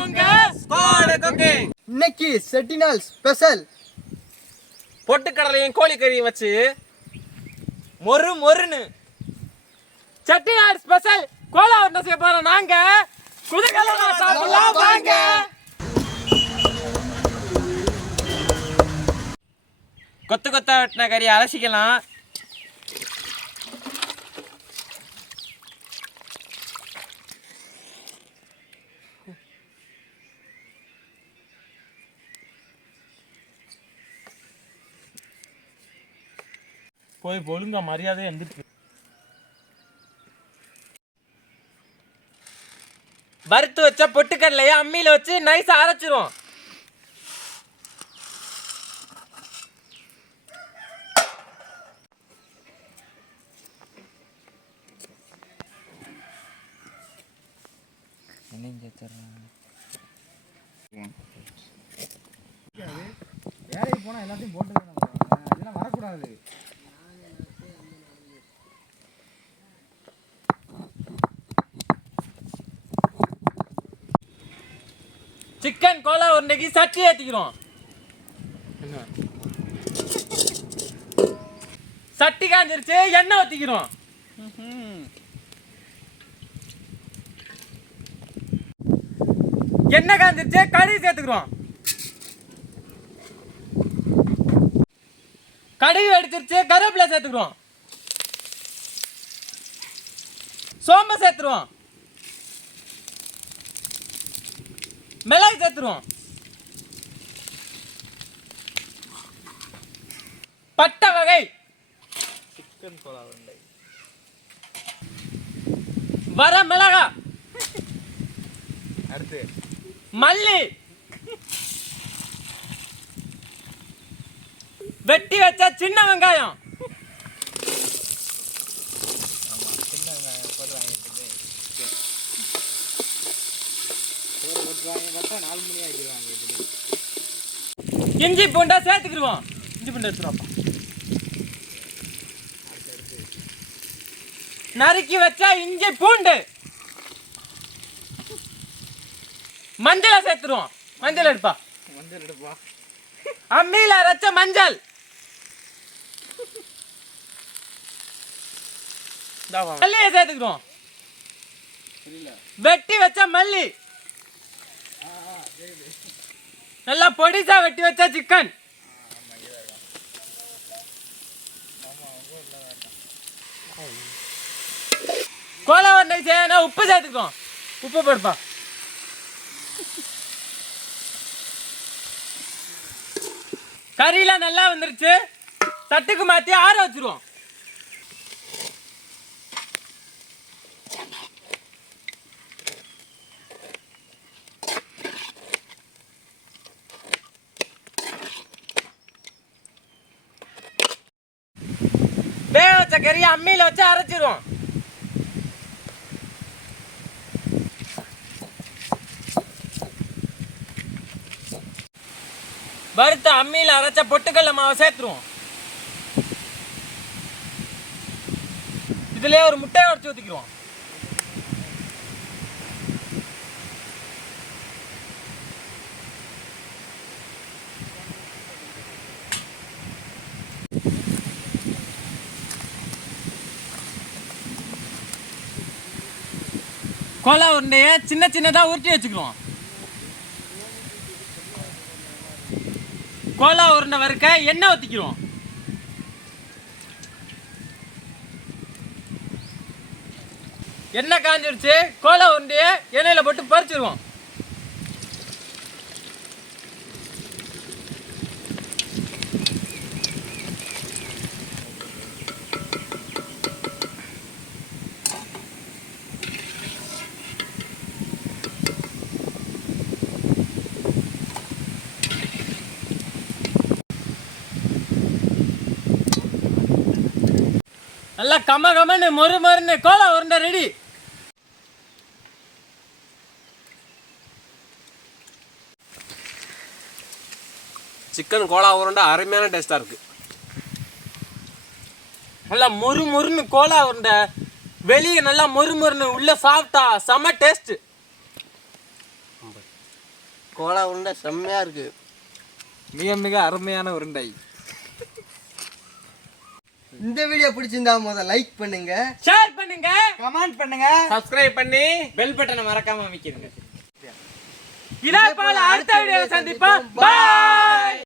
உங்க squad cooking. இன்னைக்கு செட்டிநாள் special பொட்டுக்கடலையும் கோழிக்கறியும் வச்சு மொறுன்னு செட்டிநாடு ஸ்பெஷல் கோலா உருண்டை செய்ய போறோம். நாங்க குதகலமா சாப்பிடலாம் வாங்க. கொத்து கொத்தா வெட்டின கறி அலசிக்கலாம். போய் ஒழுங்கா மரியாதை எந்திரிச்சு வறுத்து வச்ச பொட்டுக்கடலைய அம்மியில வச்சு நைஸா அரைச்சிரும். வேலைக்கு போனா எல்லாத்தையும் போட்டு இதெல்லாம் வரக்கூடாது. சிக்கன் கோலா உருண்டைக்கு சட்டி ஏத்திக்கிறோம். சட்டி காஞ்சிருச்சு, எண்ணெய் ஊத்திக்கிறோம். எண்ணெய் காஞ்சிருச்சு, கடுகு சேர்த்துக்கிறோம். கடுகு வெடிச்சிருச்சு, கருவேப்பிலை சேர்த்துக்கிறோம். சோம்பு சேர்த்துருவோம். மிளகு சேர்த்துருவோம். பட்டை வகை சிக்கன் கோலா உருண்டை வர மிளகா, அடுத்து மல்லி, வெட்டி வச்ச சின்ன வெங்காயம், இஞ்சி பூண்டை சேர்த்துக்கிடுவோம். இஞ்சி பூண்டை எடுத்துருவோம். நறுக்கி வச்சா இஞ்சி பூண்டு, மஞ்சளை சேர்த்துருவோம். மஞ்சள் எடுப்பா. அம்மியில அரைச்ச மஞ்சள், மல்லியை சேர்த்துக்கிறோம். வெட்டி வச்ச மல்லி, நல்லா பொடிசா வெட்டி வச்ச சிக்கன், கோலா உருண்டை செய்யணும். உப்பு சேர்த்துக்கிறோம். உப்பு போடுப்பா. கறியெல்லாம் நல்லா வந்துருச்சு. தட்டுக்கு மாத்தி ஆற வச்சிருவோம். வேக வச்ச கறியை அம்மியில வச்சு அரைச்சிருவோம். வறுத்த அம்மியில அரைச்ச பொட்டுக்கடலை மாவை சேர்த்துருவோம். இதுலயே ஒரு முட்டையை உடைச்சு ஊத்திக்கிறோம். கோலா உருண்டைய சின்ன சின்னதா உருட்டி வச்சுக்கிறோம். கோலா உருண்டை வறுக்க எண்ணெய் ஊத்திக்கிறோம். எண்ணெய் காஞ்சிருச்சு. கோலா உருண்டைய எண்ணெயில போட்டு பறிச்சிருவோம். நல்லா கமன்னு மொறுன்னு கோலா உருண்டை ரெடி. சிக்கன் கோலா உருண்டை அருமையான டேஸ்டா இருக்கு. நல்லா மொறுன்னு கோலா உருண்டை, வெளியே நல்லா மொறுன்னு உள்ள சாப்பிட்டா செம டேஸ்ட். கோலா உருண்டை செம்மையா இருக்கு. மிக மிக அருமையான உருண்டை. இந்த வீடியோ பிடிச்சிருந்தா முதல்ல லைக் பண்ணுங்க, ஷேர் பண்ணுங்க, கமெண்ட் பண்ணுங்க, சப்ஸ்கிரைப் பண்ணி பெல் பட்டனை மறக்காம அமைக்கிறீங்க. இதே போல அடுத்த வீடியோல சந்திப்போம். பாய்.